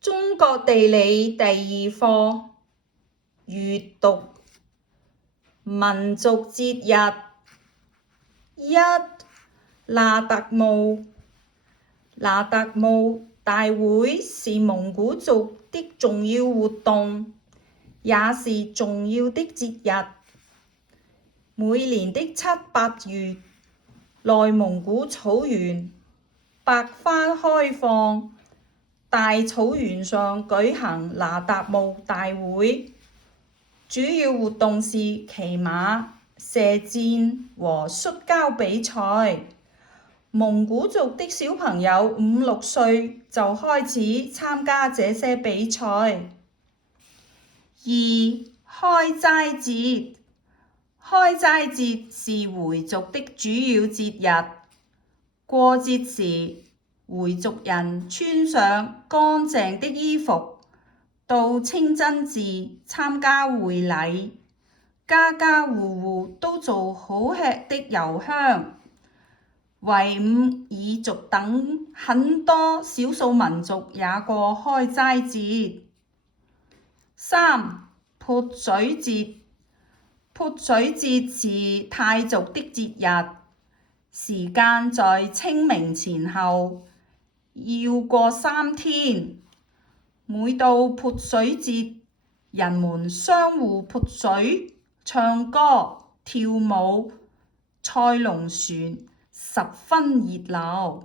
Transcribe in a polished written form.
中國地理第二課，閱讀。民族節日。一、那特慕。那特慕大會是蒙古族的重要活動，也是重要的節日。每年的7、8月，內蒙古草原百花開放，大草原上舉行那特慕大會，主要活動是騎馬、射箭和摔跤比賽。蒙古族的小朋友5、6歲就開始參加這些比賽。二、開齋節。開齋節是回族的主要節日。過節時，回族人穿上乾淨的衣服，到清真寺參加會禮。家家戶戶都做好吃的油香。維吾爾族等很多少數民族也過開齋節。三、潑水節。潑水節是泰族的節日，時間在清明前後，要過3天。每到潑水節，人們相互潑水、唱歌、跳舞、賽龍船，十分熱鬧。